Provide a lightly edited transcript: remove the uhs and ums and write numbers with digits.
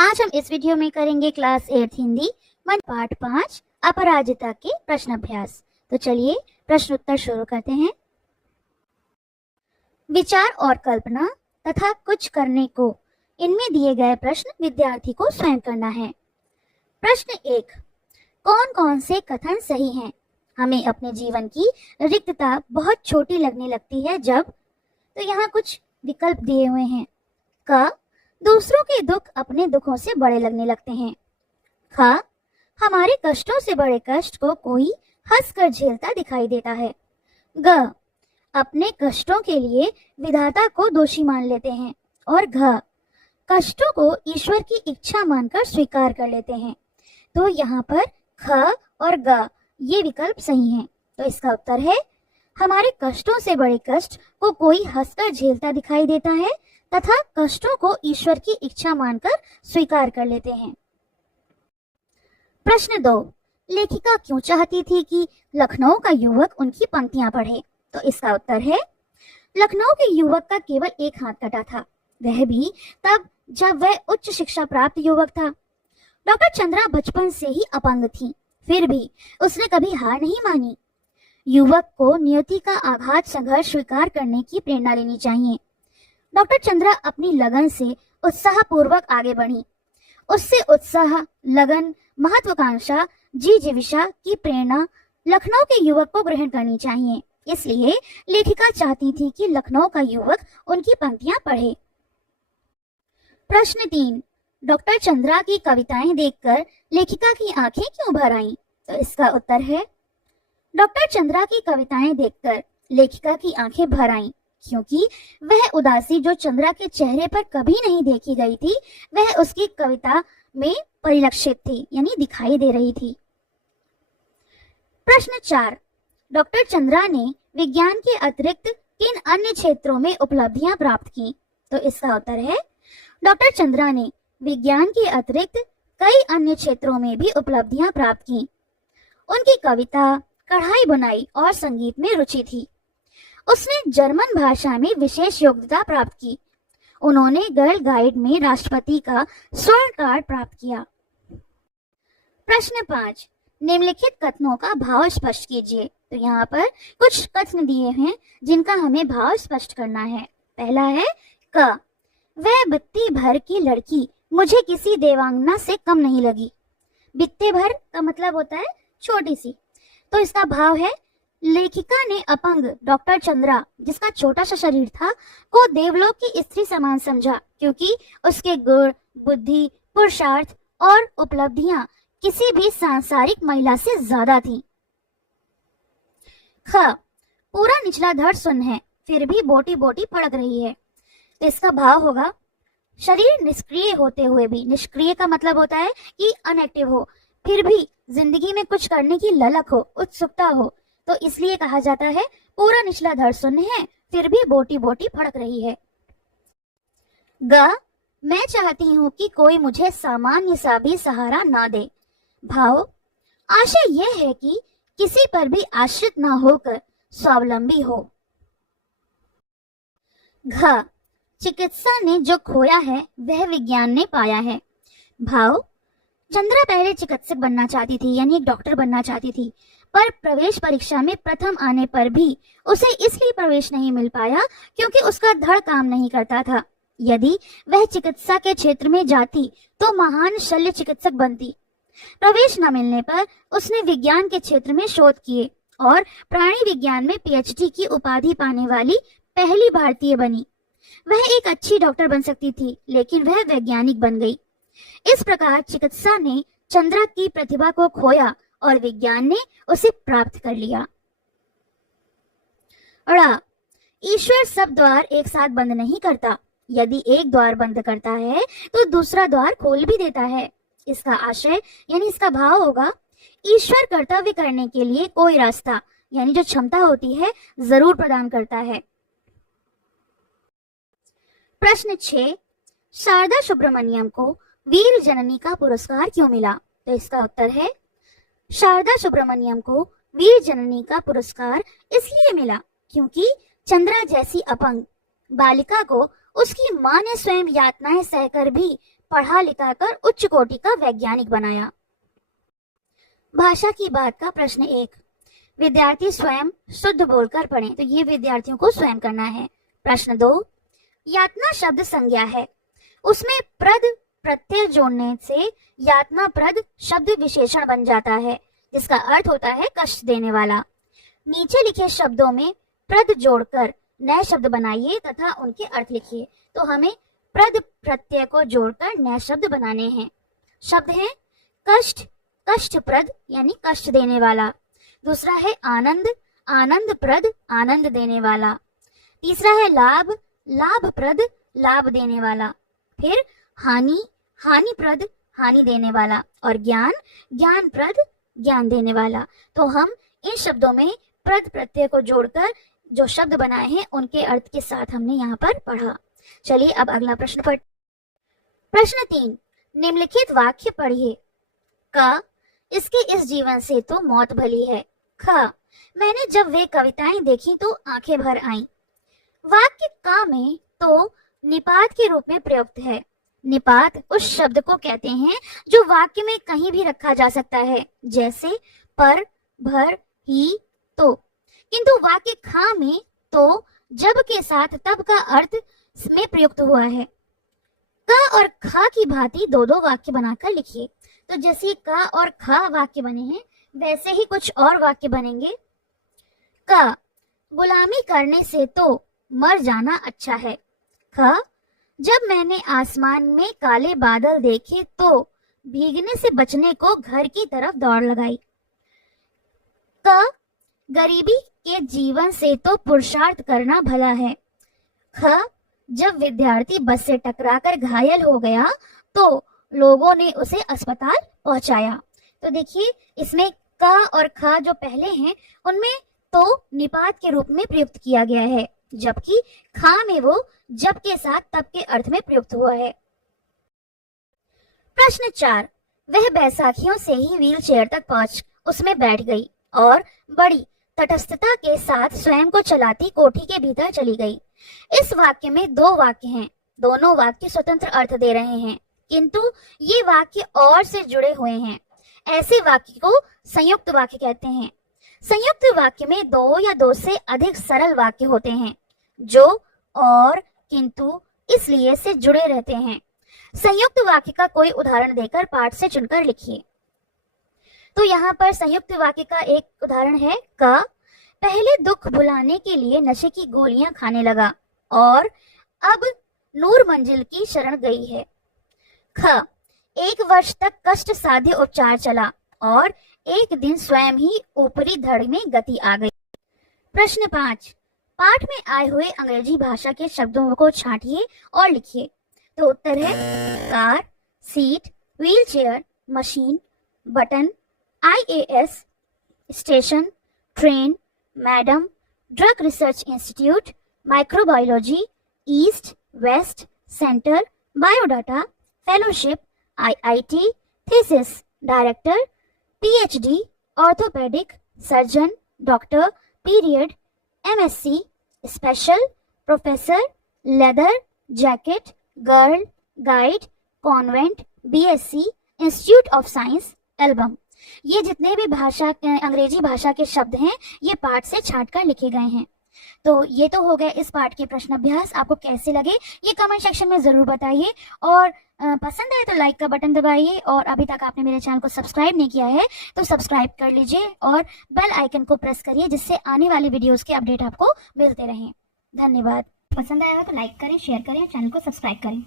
आज हम इस वीडियो में करेंगे क्लास 8 हिंदी मन पाठ 5 अपराजिता के प्रश्न अभ्यास। तो चलिए प्रश्न उत्तर शुरू करते हैं। विचार और कल्पना तथा कुछ करने को, इनमें दिए गए प्रश्न विद्यार्थी को स्वयं करना है। प्रश्न 1, कौन कौन से कथन सही हैं? हमें अपने जीवन की रिक्तता बहुत छोटी लगने लगती है जब, तो यहाँ कुछ विकल्प दिए हुए हैं। क, दूसरों के दुख अपने दुखों से बड़े लगने लगते हैं। ख, हमारे कष्टों से बड़े कष्ट को कोई हंसकर झेलता दिखाई देता है। ग, अपने कष्टों के लिए विधाता को दोषी मान लेते हैं। और घ, कष्टों को ईश्वर की इच्छा मानकर स्वीकार कर लेते हैं। तो यहाँ पर ख और ग ये विकल्प सही हैं। तो इसका उत्तर है, हमारे कष्टों से बड़े कष्ट को कोई हंसकर झेलता दिखाई देता है तथा कष्टों को ईश्वर की इच्छा मानकर स्वीकार कर लेते हैं। प्रश्न 2, लेखिका क्यों चाहती थी कि लखनऊ का युवक उनकी पंक्तियां पढ़े? तो इसका उत्तर है, लखनऊ के युवक का केवल एक हाथ कटा था, वह भी तब जब वह उच्च शिक्षा प्राप्त युवक था। डॉक्टर चंद्रा बचपन से ही अपंग थी, फिर भी उसने कभी हार नहीं मानी। युवक को नियति का आघात संघर्ष स्वीकार करने की प्रेरणा लेनी चाहिए। डॉक्टर चंद्रा अपनी लगन से उत्साह पूर्वक आगे बढ़ी। उससे उत्साह, लगन, महत्वाकांक्षा, जिजीविषा की प्रेरणा लखनऊ के युवक को ग्रहण करनी चाहिए। इसलिए लेखिका चाहती थी कि लखनऊ का युवक उनकी पंक्तियां पढ़े। प्रश्न 3, डॉक्टर चंद्रा की कविताएं देखकर लेखिका की आंखें क्यों भर आईं? तो इसका उत्तर है, डॉक्टर चंद्रा की कविताएं देखकर लेखिका की आंखें भर आईं क्योंकि वह उदासी जो चंद्रा के चेहरे पर कभी नहीं देखी गई थी, वह उसकी कविता में परिलक्षित थी, यानी दिखाई दे रही थी। प्रश्न 4, डॉक्टर चंद्रा ने विज्ञान के अतिरिक्त किन अन्य क्षेत्रों में उपलब्धियां प्राप्त की? तो इसका उत्तर है, डॉक्टर चंद्रा ने विज्ञान के अतिरिक्त कई अन्य क्षेत्रों में भी उपलब्धियां प्राप्त की। उनकी कविता, कढ़ाई बुनाई और संगीत में रुचि थी। उसने जर्मन भाषा में विशेष योग्यता प्राप्त की। उन्होंने गर्ल गाइड में राष्ट्रपति का स्वर्ण कार्ड प्राप्त किया। प्रश्न 5, निम्नलिखित कथनों का भाव स्पष्ट कीजिए। तो यहाँ पर कुछ कथन दिए हैं जिनका हमें भाव स्पष्ट करना है। पहला है क, वह बित्ती भर की लड़की मुझे किसी देवांगना से कम नहीं लगी। बित्ते भर का मतलब होता है छोटी सी। तो इसका भाव है, लेखिका ने अपंग डॉक्टर चंद्रा, जिसका छोटा सा शरीर था, को देवलोक की स्त्री समान समझा क्योंकि उसके गुण, बुद्धि, पुरुषार्थ और उपलब्धियां किसी भी सांसारिक महिला से ज्यादा थीं। ख, पूरा निचला धड़ सुन्न है, फिर भी बोटी बोटी फड़क रही है। तो इसका भाव होगा, शरीर निष्क्रिय होते हुए भी, निष्क्रिय का मतलब होता है कि अनएक्टिव हो, फिर भी जिंदगी में कुछ करने की ललक हो, उत्सुकता हो, तो इसलिए कहा जाता है पूरा निचला धड़ सुन्न है, फिर भी बोटी बोटी फड़क रही है। ग, मैं चाहती हूँ कि कोई मुझे सामान्य सा भी सहारा ना दे। भाव, आशय यह है कि किसी पर भी आश्रित ना होकर स्वावलंबी हो। घ, चिकित्सा ने जो खोया है वह विज्ञान ने पाया है। भाव, चंद्रा पहले चिकित्सक बनना चाहती थी, यानी एक डॉक्टर बनना चाहती थी, पर प्रवेश परीक्षा में प्रथम आने पर भी उसे इसलिए प्रवेश नहीं मिल पाया क्योंकि उसका धड़ काम नहीं करता था। यदि वह चिकित्सा के क्षेत्र में जाती तो महान शल्य चिकित्सक बनती। प्रवेश न मिलने पर उसने विज्ञान के क्षेत्र में शोध किए और प्राणी विज्ञान में पीएचडी की उपाधि पाने वाली पहली भारतीय बनी। वह एक अच्छी डॉक्टर बन सकती थी, लेकिन वह वैज्ञानिक बन गई। इस प्रकार चिकित्सा ने चंद्रा की प्रतिभा को खोया और विज्ञान ने उसे प्राप्त कर लिया। ड़, ईश्वर सब द्वार एक साथ बंद नहीं करता। यदि एक द्वार बंद करता है तो दूसरा द्वार खोल भी देता है। इसका आशय यानी इसका भाव होगा, ईश्वर कर्तव्य करने के लिए कोई रास्ता यानी जो क्षमता होती है जरूर प्रदान करता है। प्रश्न 6, शारदा सुब्रमण्यम को वीर जननी का पुरस्कार क्यों मिला? तो इसका उत्तर है, शारदा सुब्रमण्यम को वीर जननी का पुरस्कार इसलिए मिला क्योंकि चंद्रा जैसी अपंग बालिका को उसकी मां ने स्वयं यातनाएं सहकर भी पढ़ा लिखा कर उच्च कोटि का वैज्ञानिक बनाया। भाषा की बात का प्रश्न 1, विद्यार्थी स्वयं शुद्ध बोलकर पढ़ें। तो ये विद्यार्थियों को स्वयं करना है। प्रश्न 2, यातना शब्द संज्ञा है, उसमें प्रद प्रत्यय जोड़ने से यातना प्रद शब्द विशेषण बन जाता है, जिसका अर्थ होता है कष्ट देने वाला। नीचे लिखे शब्दों में प्रद जोड़कर नए शब्द बनाइए तथा उनके अर्थ लिखिए। तो हमें प्रद प्रत्यय को जोड़कर नए शब्द बनाने हैं। शब्द हैं कष्ट, कष्टप्रद यानी कष्ट देने वाला। दूसरा है आनंद, आनंदप्रद आनंद देने वाला। तीसरा है लाभ, लाभप्रद लाभ देने वाला। फिर हानि, हानिप्रद हानि देने वाला। और ज्ञान, ज्ञानप्रद ज्ञान देने वाला। तो हम इन शब्दों में प्रद प्रत्यय को जोड़कर जो शब्द बनाए हैं उनके अर्थ के साथ हमने यहाँ पर पढ़ा। चलिए अब अगला प्रश्न पढ़। प्रश्न 3, निम्नलिखित वाक्य पढ़िए। क, इसके इस जीवन से तो मौत भली है। ख, मैंने जब वे कविताएं देखी तो आंखें भर आईं। वाक्य का में तो निपात के रूप में प्रयुक्त है। निपात उस शब्द को कहते हैं जो वाक्य में कहीं भी रखा जा सकता है, जैसे पर, भर, ही, तो। किंतु वाक्य खा में तो जब के साथ तब का अर्थ में प्रयुक्त हुआ है। क और ख की भांति दो दो वाक्य बनाकर लिखिए। तो जैसे क और ख वाक्य बने हैं वैसे ही कुछ और वाक्य बनेंगे। क, गुलामी करने से तो मर जाना अच्छा है। ख, जब मैंने आसमान में काले बादल देखे तो भीगने से बचने को घर की तरफ दौड़ लगाई। क, गरीबी के जीवन से तो पुरुषार्थ करना भला है। ख, जब विद्यार्थी बस से टकराकर घायल हो गया तो लोगों ने उसे अस्पताल पहुंचाया। तो देखिए इसमें क और ख जो पहले हैं उनमें तो निपात के रूप में प्रयुक्त किया गया है, जबकि खा में वो जब के साथ तब के अर्थ में प्रयुक्त हुआ है। प्रश्न 4, वह बैसाखियों से ही व्हील चेयर तक पहुंच उसमें बैठ गई और बड़ी तटस्थता के साथ स्वयं को चलाती कोठी के भीतर चली गई। इस वाक्य में दो वाक्य हैं, दोनों वाक्य स्वतंत्र अर्थ दे रहे हैं, किंतु ये वाक्य और से जुड़े हुए हैं। ऐसे वाक्य को संयुक्त वाक्य कहते हैं। संयुक्त वाक्य में दो या दो से अधिक सरल वाक्य होते हैं जो और, किंतु, इसलिए से जुड़े रहते हैं। संयुक्त वाक्य का कोई उदाहरण देकर पाठ से चुनकर लिखिए। तो यहाँ पर संयुक्त वाक्य का एक उदाहरण है क, पहले दुख भुलाने के लिए नशे की गोलियां खाने लगा और अब नूर मंजिल की शरण गई है। ख, 1 वर्ष तक कष्ट साध्य उपचार चला और एक दिन स्वयं ही ऊपरी धड़ में गति आ गई। प्रश्न 5, पाठ में आए हुए अंग्रेजी भाषा के शब्दों को छांटिए और लिखिए। तो उत्तर है car, seat, wheel chair, machine, button, IAS, station, train, madam, drug research institute, microbiology, east, west, centre, biodata, fellowship, IIT, thesis, director, PhD, orthopaedic, surgeon, doctor, period, MSc, special, professor, leather, jacket, girl, guide, convent, BSc, institute of science, album. ये जितने भी अंग्रेजी भाषा के शब्द हैं ये पाठ से छांट कर लिखे गए हैं। तो ये तो हो गए इस पाठ के प्रश्न अभ्यास। आपको कैसे लगे ये कमेंट सेक्शन में जरूर बताइए और पसंद आए तो लाइक का बटन दबाइए और अभी तक आपने मेरे चैनल को सब्सक्राइब नहीं किया है तो सब्सक्राइब कर लीजिए और बेल आइकन को प्रेस करिए जिससे आने वाले वीडियोस के अपडेट आपको मिलते रहें। धन्यवाद। पसंद आया हो तो लाइक करें, शेयर करें और चैनल को सब्सक्राइब करें।